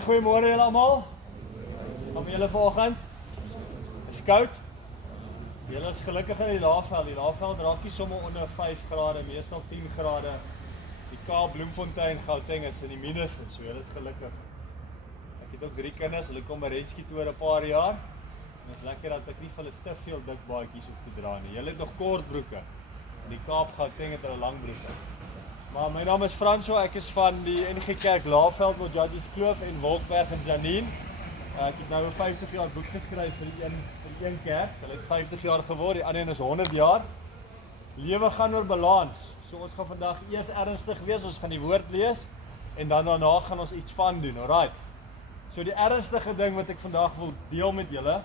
Goeiemôre julle almal. Kom julle vanoggend. Is koud. Julle is gelukkig in die Laagveld. Die Laagveld raak nie sommer onder 5 grade, meestal 10 grade. Die Kaap, Bloemfontein, Gauteng is in die minus, so julle is gelukkig. Ek het ook 3 kinders, hulle kom by Renskiet oor 'n paar jaar. En dit is lekker dat ek nie vir hulle te veel dik baadjies hoef te dra nie. Julle het nog kort broeke. In die Kaap, Gauteng het hulle lang broeke. Maar my naam is Franso, ek is van die NG Kerk Laagveld, Mojadjies Kloof en Wolkberg in Zanien. Ek het nou 'n 50 jaar boek geskryf vir die een kerk. Hulle het 50 jaar geword, die ander een is 100 jaar. Lewe gaan oor balans. So ons gaan vandag eers ernstig wees, ons gaan die woord lees en dan daarna gaan ons iets van doen, alright. So die ernstige ding wat ek vandag wil deel met julle,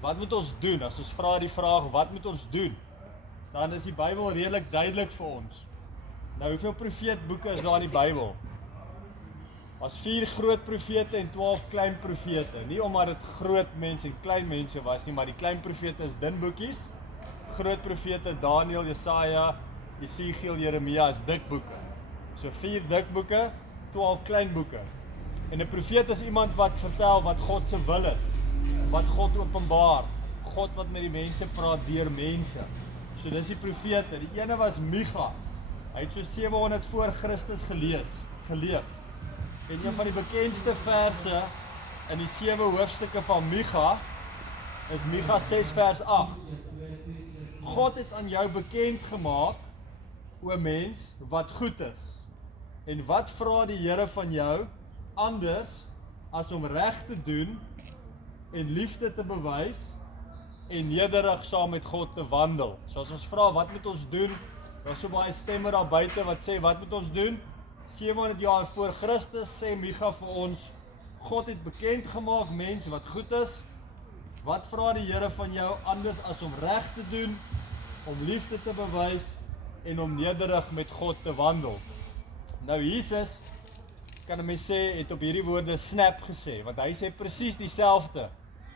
wat moet ons doen? As ons vra die vraag, wat moet ons doen? Dan is die Bybel redelik duidelik vir ons. Nou, hoeveel profeetboeke is daar in die Bybel? Was 4 groot profete en 12 klein profete. Nie omdat dit groot mense en klein mense was nie, maar die klein profete is dun boekies. Groot profete Daniël, Jesaja, Esegiel, Jeremia is dik boeke. So 4 dik boeke, 12 klein boeke. En 'n profeet is iemand wat vertel wat God se wil is, wat God openbaar, God wat met die mense praat deur mense. So dis die profete. Die ene was Micha. Hy het so 700 voor Christus geleef. En een van die bekendste verse in die 7 hoofstukke van Micha is Micha 6 vers 8. God het aan jou bekend gemaak, o mens, wat goed is. En wat vra die Here van jou anders as om reg te doen en liefde te bewys en nederig saam met God te wandel. So as ons vra wat moet ons doen? Daar's so baie stemme daar buite wat sê wat moet ons doen? 700 jaar voor Christus sê Micha vir ons, God het bekend gemaak mens wat goed is. Wat vra die Here van jou anders as om reg te doen, om liefde te bewys en om nederig met God te wandel? Nou Jesus, kan 'n mens sê, het op hierdie woorde snap gesê, want hy sê presies dieselfde.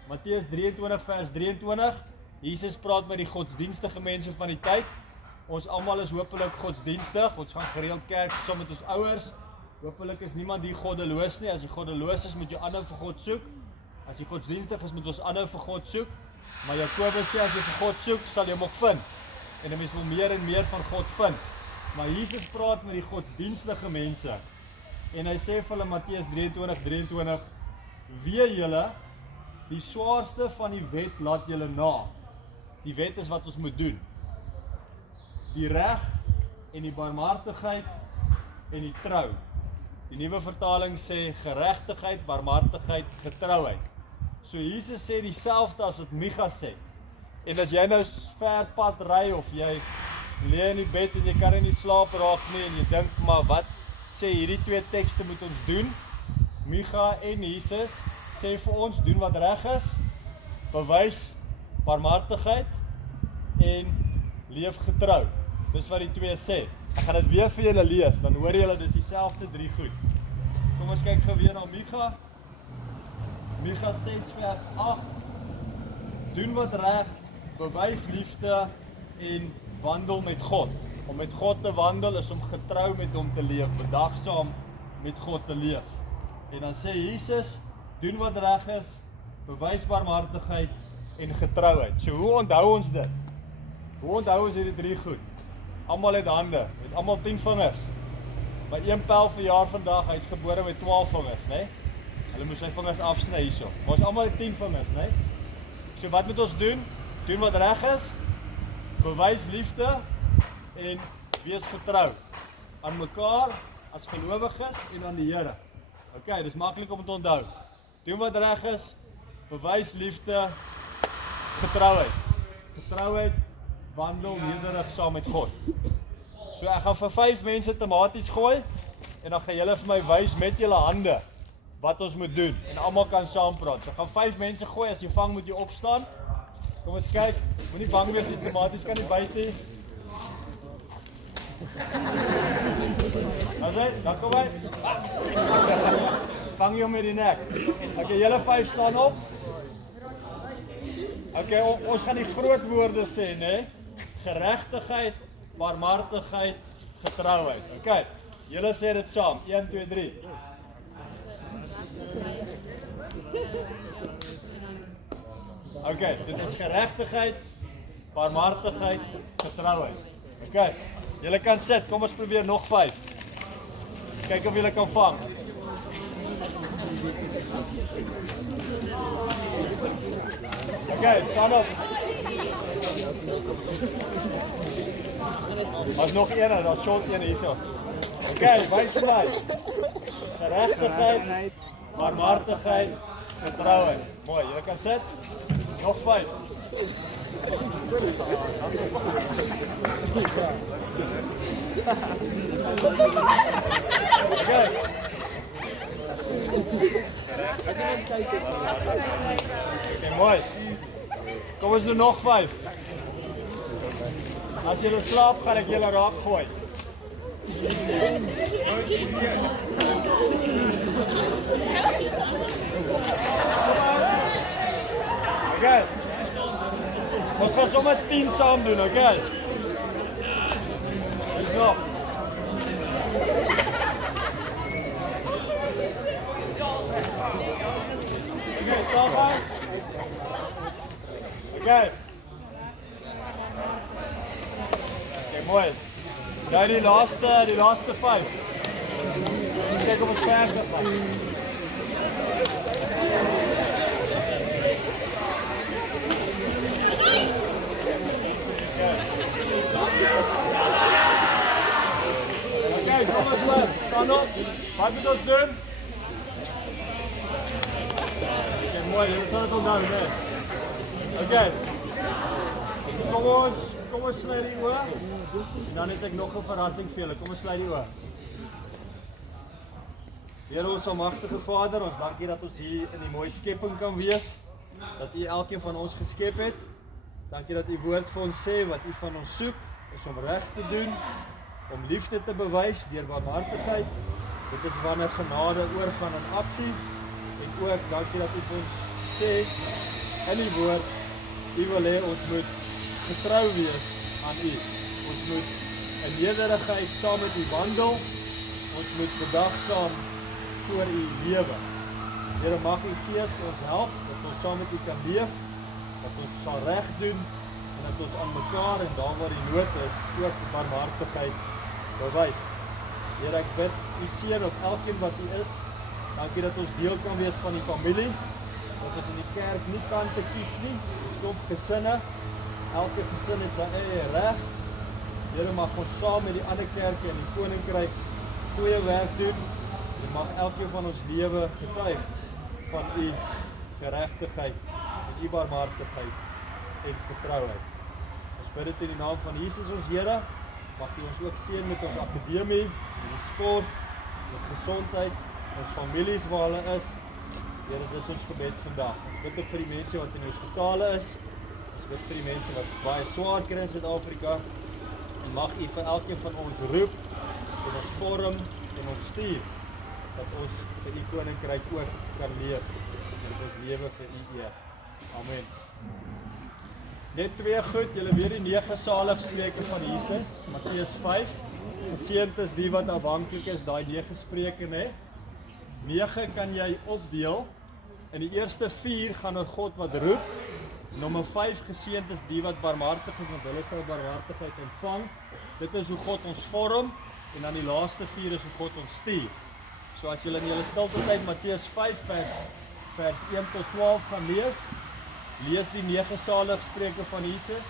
Matteus 23 vers 23, Jesus praat met die godsdienstige mense van die tyd. Ons almal is hopelik godsdienstig, ons gaan gereeld kerk saam met ons ouers. Hopelik is niemand hier goddeloos nie. As jy goddeloos is, moet jy aanhou vir God soek. As jy godsdienstig is, moet ons aanhou vir God soek. Maar Jakobus sê as jy vir God soek, sal jy hom ook vind. En 'n mens wil meer en meer van God vind. Maar Jesus praat met die godsdienstige mense. En hy sê vir hulle Matteus 23:23, wee julle, die swaarste van die wet laat julle na. Die wet is wat ons moet doen. Die reg en die barmhartigheid en die trou. Die nuwe vertaling sê geregtigheid, barmhartigheid, getrouheid. So Jesus sê dieselfde as wat Micha sê. En as jy nou ver pad ry of jy lê in die bed en jy kan nie slaap raak nie en jy dink maar wat sê hierdie 2 tekste moet ons doen? Micha en Jesus sê vir ons doen wat reg is, bewys barmhartigheid en leef getrou. Dis wat die 2 sê. Ek gaan dit weer vir julle lees, dan hoor julle dis dieselfde 3 goed. Kom ons kyk gou weer na Micha. Micha 6 vers 8. Doen wat reg, bewys liefde en wandel met God. Om met God te wandel is om getrou met hom te leef, bedagsaam met God te leef. En dan sê Jesus, doen wat reg is, bewys barmhartigheid en getrouheid. So hoe onthou ons dit? Hoe onthou ons hierdie 3 goed? Almal het hande, met almal 10 vingers. My een pel verjaar vandag, hy is gebore met 12 vingers, né? Hulle moes sy vingers afsny hierso. Maar ons almal het 10 vingers, né? So wat moet ons doen? Doen wat reg is, bewys liefde en wees getrou aan mekaar as gelowiges en aan die Here. OK, dis maklik om te onthou. Doen wat reg is, bewys liefde, getrouheid. Getrouheid, wandel nederig saam met God. So ek gaan vir 5 mense tematies gooi en dan gaan julle vir my wys met julle hande wat ons moet doen en almal kan saam praat. So ek gaan 5 mense gooi, as jy vang moet jy opstaan. Kom ons kyk, moenie bang wees, die tematies kan nie byt nie. Dan kom hy. Vang jy hom met die nek. OK, julle 5 staan op. OK, ons gaan die groot woorde sê, né? Geregtigheid, barmhartigheid, getrouheid. OK, julle sê dit saam. 1, 2, 3. Okay, dit is geregtigheid, barmhartigheid, getrouheid. Okay, julle kan sit, kom ons probeer nog 5. Kyk of julle kan vang. Okay, staan op. Daar's nog een, daar's short een hierso. Okay, wys my. Geregtigheid, barmhartigheid, getrouheid. Mooi, julle kan sit. Nog 5. Okay. Okay, mooi. Kom ons doen nog 5. As julle slaap, gaan ek julle raak gooi. Okay. Ons gaan sommer 10 saam doen, okay? Dis nog. Okay, staan aan. Okay. Okay, mooi. Nou die laaste 5. Kyk of ons ver gaan. Okay, kom ons loop. Staan op. Wat moet ons doen? Okay, mooi. Julle sal dit onthou, né? Okay. Kom ons sny die oë. Dan het ek nog 'n verrassing vir julle. Kom ons sluit die oë. Here ons almagtige Vader, ons dankie dat ons hier in die mooi skepping kan wees. Dat U elkeen van ons geskep het. Dankie dat U woord vir ons sê wat U van ons soek, is om reg te doen, om liefde te bewys deur barmhartigheid. Dit is wanneer genade oorgaan in aksie. En ook dankie dat U vir ons sê in die woord, U wil hê ons moet getrou wees aan U. Ons moet in nederigheid saam met U wandel. Ons moet bedagsaam voor U lewe. Here, mag U Gees ons help dat ons saam met U kan leef, dat ons sal reg doen en dat ons aan mekaar en daar waar die nood is, ook barmhartigheid bewys. Here, ek bid U seën op elkeen wat U is. Dankie dat ons deel kan wees van die familie, dat ons in die kerk nie kante kies nie. Dis klop gesinne. Elke gesin het sy eie reg. Here, mag ons saam met die ander kerke in die koninkryk goeie werk doen. En mag elkeen van ons lewe getuig van U geregtigheid en U barmhartigheid en getrouheid. Ons bid dit in die naam van Jesus ons Here. Mag U ons ook seën met ons akademie, met die sport, met gesondheid, ons families waar hulle is. Here, dit is ons gebed vandag. Ons bid ook vir die mense wat in die hospitale is. Ons bid vir die mense wat baie swaar kry in Suid-Afrika. En mag U vir elkeen van ons roep, en ons vorm en ons stuur, dat ons vir U koninkryk ook kan leef en ons lewe vir U eer. Amen. Net 2 goed, julle weet die 9 saligspreuke van Jesus, Matteus 5. Geseënd is die wat afhanklik is, daai 9 spreuke, né? 9 kan jy opdeel. In die eerste 4 gaan oor God wat roep. Nommer 5, geseënd is die wat barmhartig is, want hulle sal barmhartigheid ontvang. Dit is hoe God ons vorm. En dan die laaste 4 is hoe God ons stuur. So as julle in julle stilte tyd Matteus 5 vers 1 tot 12 gaan lees die 9 saligspreuke van Jesus,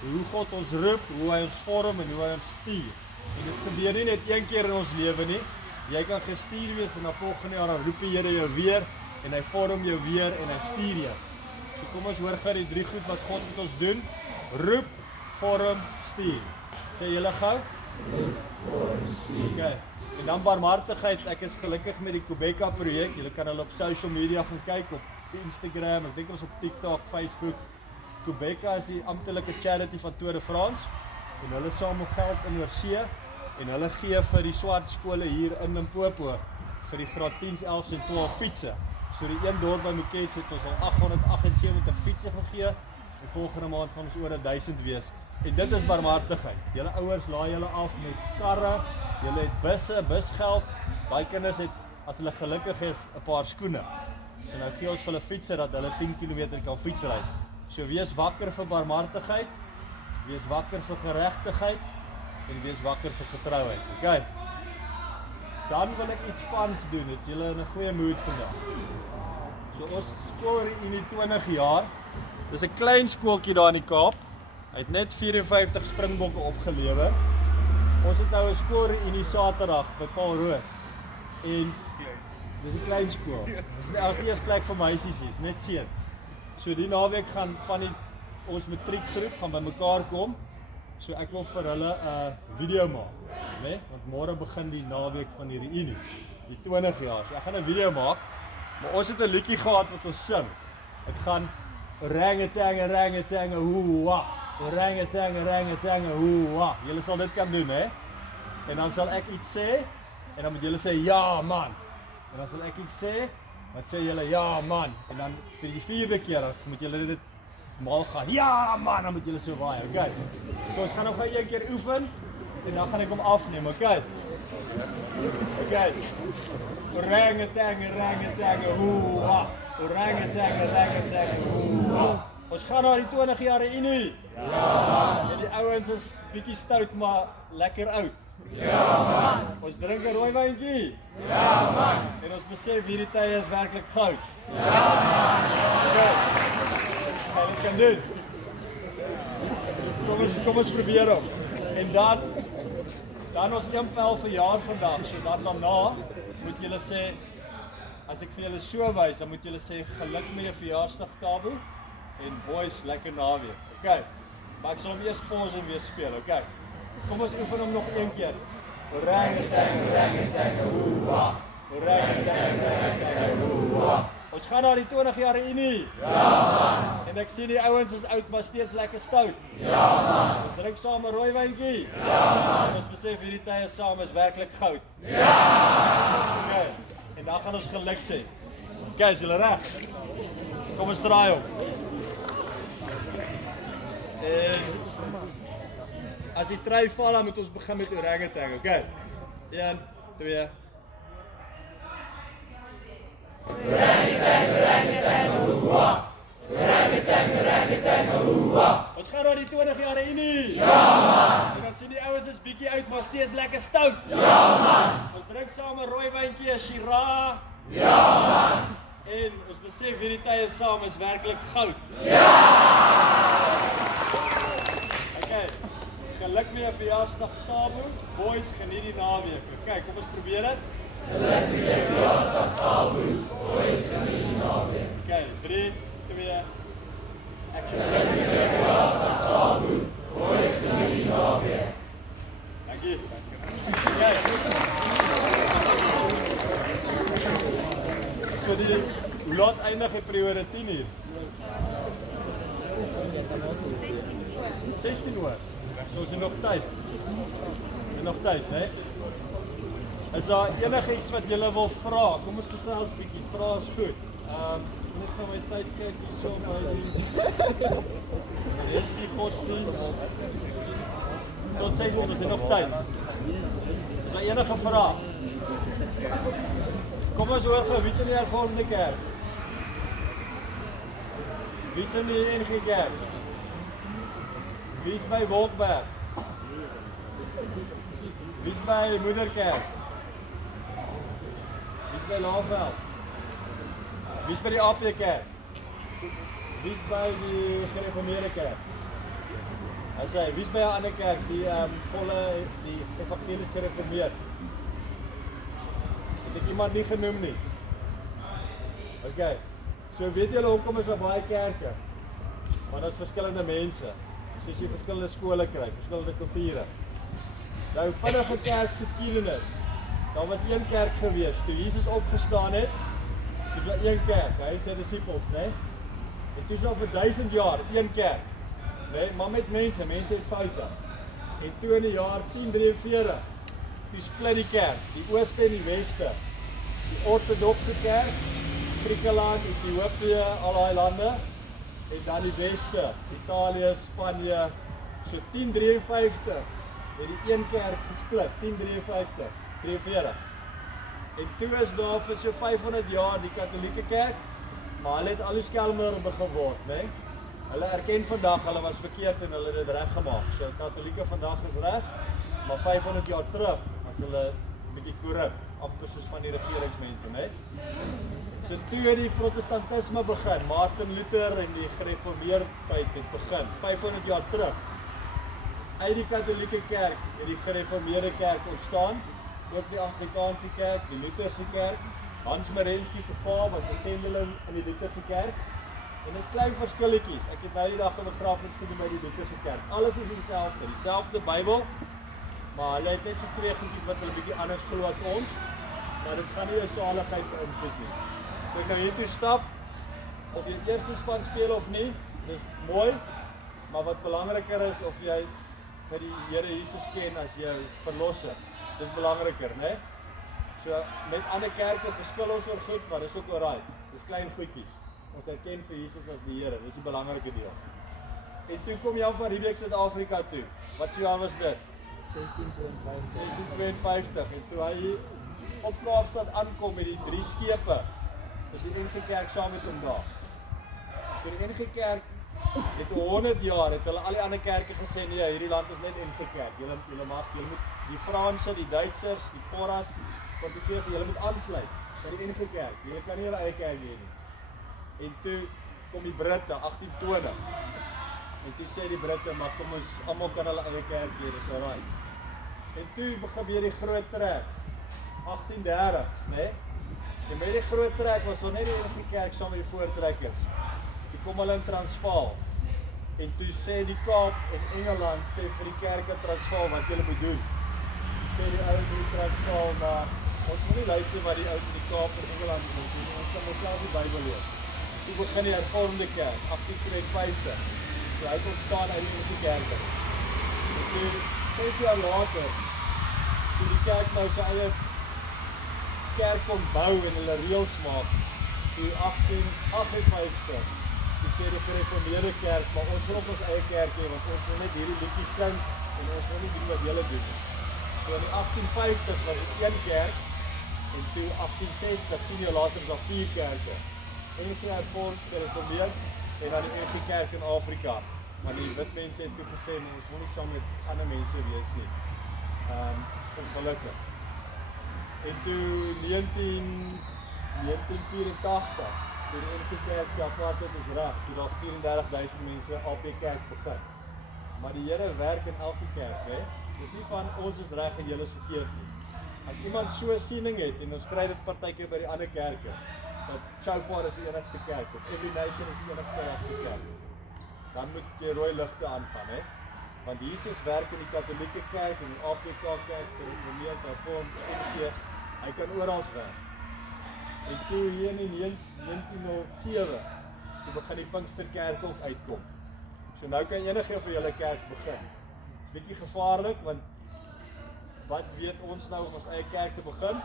hoe God ons roep, hoe hy ons vorm en hoe hy ons stuur. En dit gebeur nie net een keer in ons lewe nie. Jy kan gestuur wees en dan volgende jaar dan roep die Here jou weer en hy vorm jou weer en hy stuur jou. So kom ons hoor gou die 3 goed wat God met ons doen. Roep, vorm, stuur. Sê julle gou? Okay. En dan barmhartigheid, ek is gelukkig met die Kubeka projek. Julle kan hulle op social media gaan kyk, op Instagram, ek dink ons op TikTok, Facebook. Kubeka is die amptelike charity van Tour de France en hulle samel geld in oorsee en hulle gee vir die swart skole hier in Limpopo vir die graad 10, 11 en 12 fietsse. So die een dorp by Mokets het ons al 878 fietsse gegee en volgende maand gaan ons oor 1000 wees. En dit is barmhartigheid. Julle ouers laai julle af met karre, julle het busse, busgeld. Baie kinders het, as hulle gelukkig is, 'n paar skoene. So nou gee ons vir hulle fietser dat hulle 10 km kan fietsry. So wees wakker vir barmhartigheid, wees wakker vir geregtigheid en wees wakker vir getrouheid. Okay. Dan wil ek iets fans doen. Dit's julle in 'n goeie mood vandag. So ons skoolreunie 20 jaar. Dis 'n klein skooltjie daar in die Kaap. Hy het net 54 springbokke opgelewer. Ons het nou 'n skoolreunie Saterdag by Paul Roos. En dis 'n klein skool. Dis nie eers plek vir meisies hier, dis net seuns. So die naweek gaan van ons matriekgroep gaan bymekaar kom. So ek wil vir hulle 'n video maak, né? Want môre begin die naweek van die reunie, die 20 jaar. So ek gaan 'n video maak, maar ons het 'n liedjie gehad wat ons sing. Dit gaan orangetange hoewa, orangetange hoewa. Julle sal dit kan doen, hè? En dan sal ek iets sê en dan moet julle sê ja man. En dan sal ek iets sê, dan sê julle ja man. En dan vir die 4de keer dan moet julle dit maal gaan. Ja man, dan moet julle so waai, okay? So ons gaan nog gou een keer oefen en dan gaan ek hom afneem, okay? Okay. Orangetange hoewa. Orangetange hoewa. Ons gaan na die 20 jaar reunie. Ja. En die ouens is bietjie stout maar lekker oud. Ja man. Ons drink 'n rooi wyntjie. Ja man. En ons besef hierdie tye is werklik goud. Ja man. Okay. Dit kan doen. Kom ons probeer hom. En dan ons een pel verjaar vandag. So dan daarna moet julle sê, as ek vir julle so wys, dan moet julle sê geluk met jou verjaarsdag Tabu en boys lekker naweek. Okay. Maar ek sal hom eers pause en weer speel, okay. Kom ons oefen hom nog een keer. Orangetange hoewa. Orangetange hoewa. Ons gaan na die 20 jaar reunie. Ja man. En ek sien die ouens is oud maar steeds lekker stout. Ja man. Ons drink saam 'n rooi wyntjie. Ja man. En ons besef hierdie tye saam is werklik goud. Ja. Okay. En dan gaan ons geluk sê. Okay, is julle reg? Kom ons draai hom. En as die trui val, dan moet ons begin met orangetange, okay? 1, 2. Orangetange hoewa. Orangetange hoewa. Ons gaan na die 20 jaar reunie. Ja man. En dan sien die ouens is bietjie oud, maar steeds lekker stout. Ja man. Ons drink saam 'n rooi wyntjie, 'n Shiraz. Ja man. En ons besef hierdie tye saam is werklik goud. Ja. Okay. Geluk met jou verjaarsdag Tabu. Boys, geniet die naweek. Okay, kom ons probeer dit. Geluk met jou verjaarsdag Tabu. Boys, geniet die naweek. Okay, 3, 2, action. Geluk met jou verjaarsdag Tabu. Boys, geniet die naweek. Dankie. Okay. So hoe laat eindig die periode 10 uur? 16 uur. So is er nog tyd. Er nog tyd, né? Is daar enigiets wat julle wil vra? Kom ons gesels 'n bietjie. Vra is goed. Net gaan my tyd kyk hierso by die godsdiens. Tot 16 is er nog tyd. Is daar enige vrae? Kom ons hoor gou, wie is in die hervormde kerk? Wie is in die NG Kerk? Wie is by Wolkberg? Wie is by Moederkerk? Wie is by Laagveld? Wie is by die AP Kerk? Wie is by die Gereformeerde Kerk? Wie is by 'n ander kerk, die Evangelies Gereformeerd? Het ek iemand nie genoem nie? Okay. So weet julle hoekom is daar baie kerke? Want daar's verskillende mense. Soos jy verskillende skole kry, verskillende kulture. Nou vinnige kerkgeskiedenis. Daar was een kerk gewees, toe Jesus opgestaan het, dis daar een kerk, hy en sy disippels, né? En toe is daar vir 1000 jaar een kerk. Né? Maar met mense het foute. En toe in die jaar 1043, toe split die kerk, die ooste en die weste. Die ortodokse kerk, Griekeland, Ethiopië, al daai lande. En dan die weste, Italië, Spanje. So 1053 het die een kerk gesplit, 1053, 43. En toe is daar vir so 500 jaar die Katolieke kerk maar hulle het al hoe skelmer begin word, né? Hulle erken vandag, hulle was verkeerd en hulle het dit reggemaak. So Katolieke vandag is reg, maar 500 jaar terug was hulle bietjie korrup, amper soos van die regeringsmense, né? So toe die protestantisme begin, Martin Luther en die gereformeerde tyd het begin, 500 jaar terug. Uit die Katolieke kerk het die gereformeerde kerk ontstaan, ook die Anglikaanse kerk, die Lutherse kerk. Hans Merensky se pa was 'n sendeling in die Lutherse kerk. En dis klein verskilletjies. Ek het nou die dag 'n begrafnis gedoen by die Lutherse kerk. Alles is dieselfde Bybel, maar hulle het net so twee goedjies wat hulle bietjie anders glo as ons. Maar dit gaan nie jou saligheid beïnvloed nie. Jy kan hier toe stap, of jy die eerste span speel of nie, dis mooi, maar wat belangriker is of jy vir die Here Jesus ken as jou verlosser. Dis belangriker, né? So met ander kerke verskil ons oor goed, maar dis ook alright. Dis klein goedjies. Ons erken vir Jesus as die Here, dis die belangrike deel. En toe kom Jan van Riebeeck Suid-Afrika toe. Wat se jaar was dit? 1652. En toe hy op Kaapstad aankom met die 3 skepe, is die NG Kerk saam met hom daar. So die NG Kerk het 100 jaar, het hulle al die ander kerke gesê, nee, hierdie land is net NG Kerk. Julle moet die Franse, die Duitsers, die Porras, Portugese, julle moet aansluit by die NG Kerk. Julle kan nie julle eie kerk hê nie. En toe kom die Britte, 1820. En toe sê die Britte, maar kom ons, almal kan hulle eie kerk hê, dis alright. En toe gebeur die groot trek, 1830, né? En met die groot trek was daar net die NG Kerk saam met die voortrekkers. Toe kom hulle in Transvaal. En toe sê die Kaap en Engeland, sê vir die kerk in Transvaal wat julle moet doen. Toe sê die ouens in die Transvaal, maar ons moet nie luister wat die ouens in die Kaap en Engeland moet doen, ons kan onsself die Bybel lees. Toe begin die hervormde kerk, 1852. So hy kom staan uit die NG Kerk. En toe, 6 jaar later, toe die kerk nou sy eie kerk kon bou en hulle reëls maak, toe 1858, toe sê die gereformeerde kerk, maar ons wil ook ons eie kerk hê, want ons wil net hierdie liedjies sing en ons wil nie doen wat julle doen. So in die 1850s was dit 1 kerk en toe 1860, 10 jaar later was daar 4 kerke. NG gereformeerd en dan die NG Kerk in Afrika. Maar die wit mense het toe gesê, maar ons wil nie saam met ander mense wees nie. Ongelukkig. En toe 1984, toe die NG Kerk sê apartheid is reg, toe daar 34,000 mense AP Kerk begin. Maar die Here werk in elke kerk, hè? Dis nie van ons is reg en julle is verkeerd nie. As iemand so 'n siening het en ons kry dit partykeer by die ander kerke, dat Shofar is die enigste kerk, of Every Nation is die enigste regte kerk, dan moet die rooi ligte aangaan, hè? Want Jesus werk in die Katolieke kerk, in die APK kerk, in die gemeente, Hervormd, NG, hy kan oral werk. En toe hier in 1907, toe begin die Pinksterkerk ook uitkom. So nou kan enige van julle kerk begin. Dit is bietjie gevaarlik, want wat weet ons nou om ons eie kerk te begin?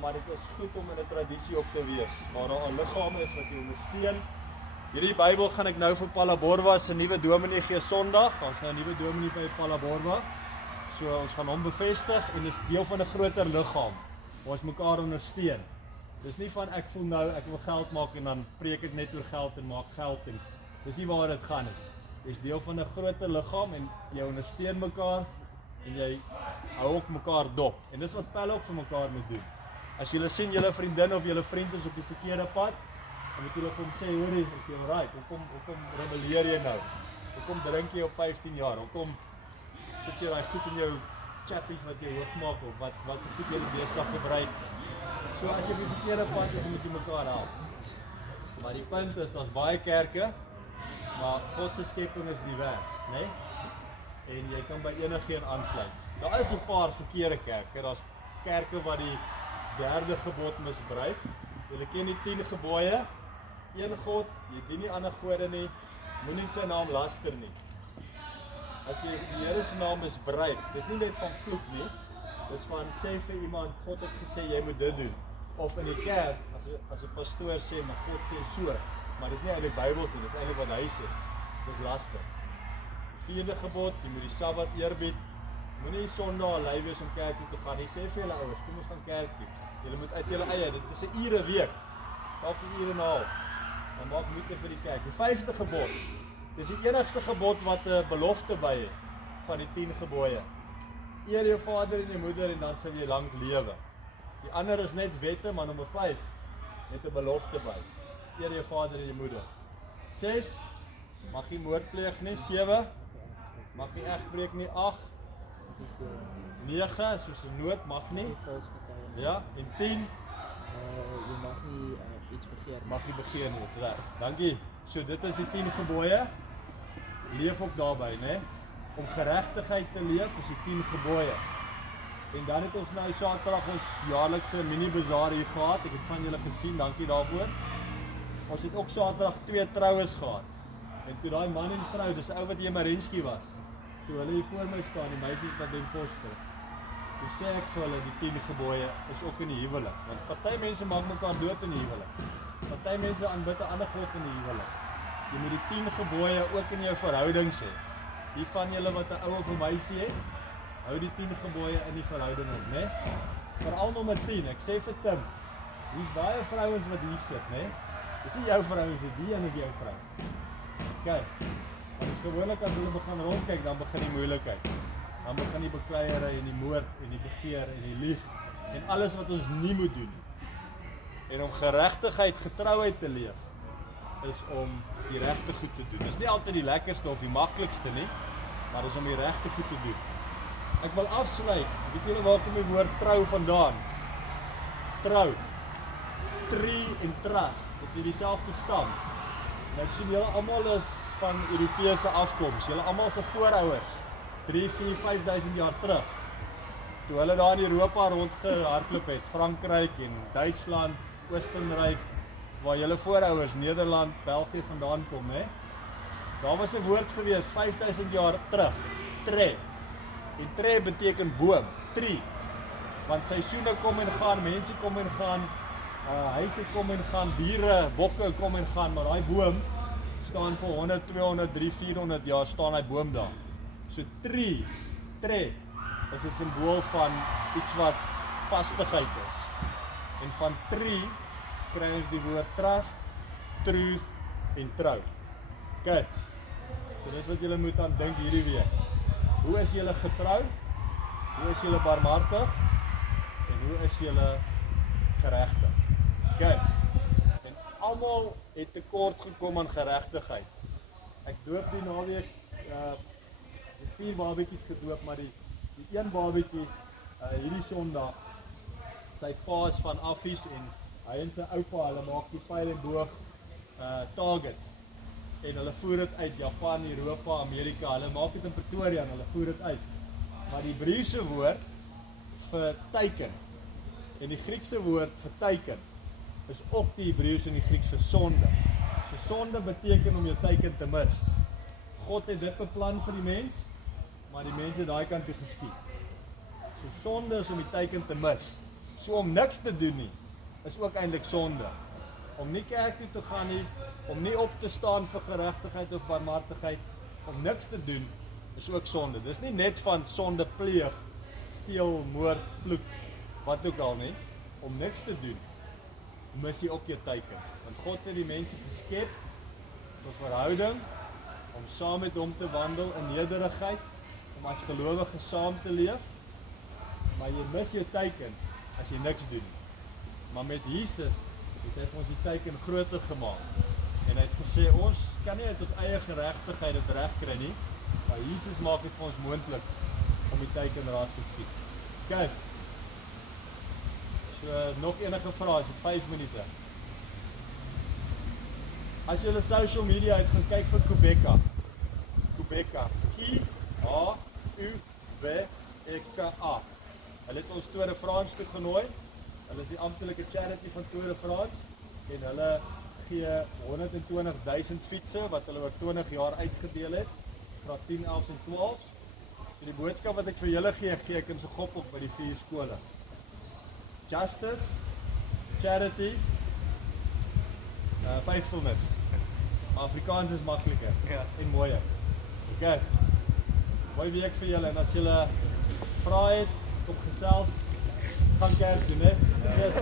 Maar dit is goed om in 'n tradisie op te wees, waar daar 'n liggaam is wat jou ondersteun. Hierdie Bybel gaan ek nou vir Palaborwa se nuwe dominee gee Sondag. Ons nou 'n nuwe dominee by Palaborwa. So ons gaan hom bevestig en dit is deel van 'n groter liggaam waar ons mekaar ondersteun. Dis nie van ek voel nou ek wil geld maak en dan preek ek net oor geld en maak geld en dis nie waar dit gaan nie. Dis deel van 'n groter liggaam en jy ondersteun mekaar en jy hou ook mekaar dop. En dis wat pelle ook vir mekaar moet doen. As julle sien julle vriendin of julle vriend is op die verkeerde pad, dan moet julle vir hom sê, hoorie, is jy alright? Hoekom rebelleer jy nou? Hoekom drink jy op 15 jaar? Hoekom sit jy daai goed in jou chappies wat jy hoog maak of wat se goed jy die deesdag gebruik? So as jy op die verkeerde pad is, moet jy mekaar help. Maar die punt is, daar's baie kerke, maar God se skepping is divers, né? En jy kan by enigeen aansluit. Daar is 'n paar verkeerde kerke. Daar's kerke wat die 3de gebod misbruik. Julle ken die 10 gebooie. Een God, jy dien nie ander gode nie. Moenie sy naam laster nie. As jy die Here se naam misbruik, dis nie net van vloek nie. Dis van sê vir iemand, God het gesê jy moet dit doen. Of in die kerk, as 'n pastoor sê, maar God sê so. Maar dis nie eintlik Bybels nie, dis eintlik wat hy sê. Dis laster. Die 4de gebod, jy moet die Sabbat eerbied. Moenie Sondag lui wees om kerk toe te gaan nie. Sê vir julle ouers, kom ons gaan kerk toe. Julle moet uit julle eie, dit is 'n ure week. Dalk 'n uur en 'n half. Dan maak moeite vir die kerk. Die 5de gebod, dis die enigste gebod wat 'n belofte by het, van die 10 gebooie. Eer jou vader en jou moeder en dan sal jy lank lewe. Die ander is net wette, maar nommer 5, het 'n belofte by. Eer jou vader en jou moeder. 6, mag jy moord pleeg nie. 7, mag jy egbreek nie. 8, 9, soos 'n nood mag nie. Ja, en 10, jy mag nie iets begeer. mag jy begeer nie, is reg. Dankie. So dit is die 10 gebooie. Leef ook daarby, né? Om geregtigheid te leef is die 10 gebooie. En dan het ons nou Saterdag ons jaarlikse mini-bazaar hier gehad. Ek het van julle gesien, dankie daarvoor. Ons het ook Saterdag 2 troues gehad. En toe daai man en vrou, dis 'n ou wat Jemarenski was. Toe hulle hier voor my staan, die meisies wat Ben Foster. Toe sê ek vir hulle, die 10 gebooie is ook in die huwelik. Want party mense maak mekaar dood in die huwelik. Party mense aanbid 'n ander god in die huwelik. Jy moet die 10 gebooie ook in jou verhoudings hê. Die van julle wat 'n ou of 'n meisie het, hou die 10 gebooie in die verhouding op, né? Veral nommer 10, ek sê vir Tim, hier's baie vrouens wat hier sit, né? Dis nie jou vrou, die een is jou vrou. Kyk, want is gewoonlik as hulle begin rondkyk, dan begin die moeilikheid. Dan begin die bekleierery en die moord en die begeer en die lieg en alles wat ons nie moet doen. En om geregtigheid, getrouheid te leef, is om die regte goed te doen. Dis nie altyd die lekkerste of die maklikste nie, maar dis om die regte goed te doen. Ek wil afsluit. Weet julle waar kom die woord trou vandaan? Trou. Tree en trust. Dit is dieselfde stam. Nou ek sien julle almal is van Europese afkoms. Julle almal se voorouers 3, 4, 5000 jaar terug. Toe hulle daar in Europa rondgehardloop het, Frankryk en Duitsland, Oostenryk, waar julle voorouers Nederland, België vandaan kom, hè? Daar was 'n woord gewees 5000 jaar terug, tre. En tre beteken boom, tree. Want seisoene kom en gaan, mense kom en gaan, huise kom en gaan, diere, bokke kom en gaan, maar daai boom staan vir 100, 200, 300, 400 jaar staan daai boom daar. So tree, tre, is 'n simbool van iets wat vastigheid is. En van tree kry ons die woord trust, truth en trou. OK. So dis wat julle moet aan dink hierdie week. Hoe is julle getrou? Hoe is julle barmhartig? En hoe is julle geregtig? OK. En almal het tekort gekom aan geregtigheid. Ek doop die naweek die 4 babatjies gedoop, maar die een babatjie hierdie Sondag, sy pa is van Affies en hy en sy oupa, hulle maak die pyl en boog targets. En hulle voer dit uit Japan, Europa, Amerika. Hulle maak dit in Pretoria en hulle voer dit uit. Maar die Hebreëse woord vir teiken en die Griekse woord vir teiken is ook die Hebreëus en die Grieks vir sonde. So sonde beteken om jou teiken te mis. God het dit beplan vir die mens, maar die mens het daai kant toe geskiet. So sonde is om die teiken te mis. So om niks te doen nie, is ook eintlik sonde. Om nie kerk toe te gaan nie, om nie op te staan vir geregtigheid of barmhartigheid, om niks te doen, is ook sonde. Dis nie net van sonde pleeg, steel, moord, vloek, wat ook al nie. Om niks te doen, mis jy ook jou teiken. Want God het die mense geskep vir verhouding, om saam met hom te wandel in nederigheid, om as gelowige saam te leef, maar jy mis jou teiken as jy niks doen. Maar met Jesus het hy vir ons die teiken groter gemaak. En hy het gesê, ons kan nie uit ons eie geregtigheid dit reg kry nie, maar Jesus maak dit vir ons moontlik om die teiken raak te skiet. Kyk. So, nog enige vrae, is dit 5 minute. As jy hulle social media uit gaan kyk vir Kubeka. Kubeka. K-U-B-E-K-A. Hulle het ons Tour de France toe genooi. Hulle is die amptelike charity van Tour de France en hulle gee 120,000 fietsse wat hulle oor 20 jaar uitgedeel het, graad 10, 11 en 12. So die boodskap wat ek vir julle gee ek in so gop op by die 4 skole. Justice, charity, faithfulness. Afrikaans is makliker en mooier. OK. Mooi week vir julle en as julle vrae het, kom gesels, gaan kerk doen, hè? Yes.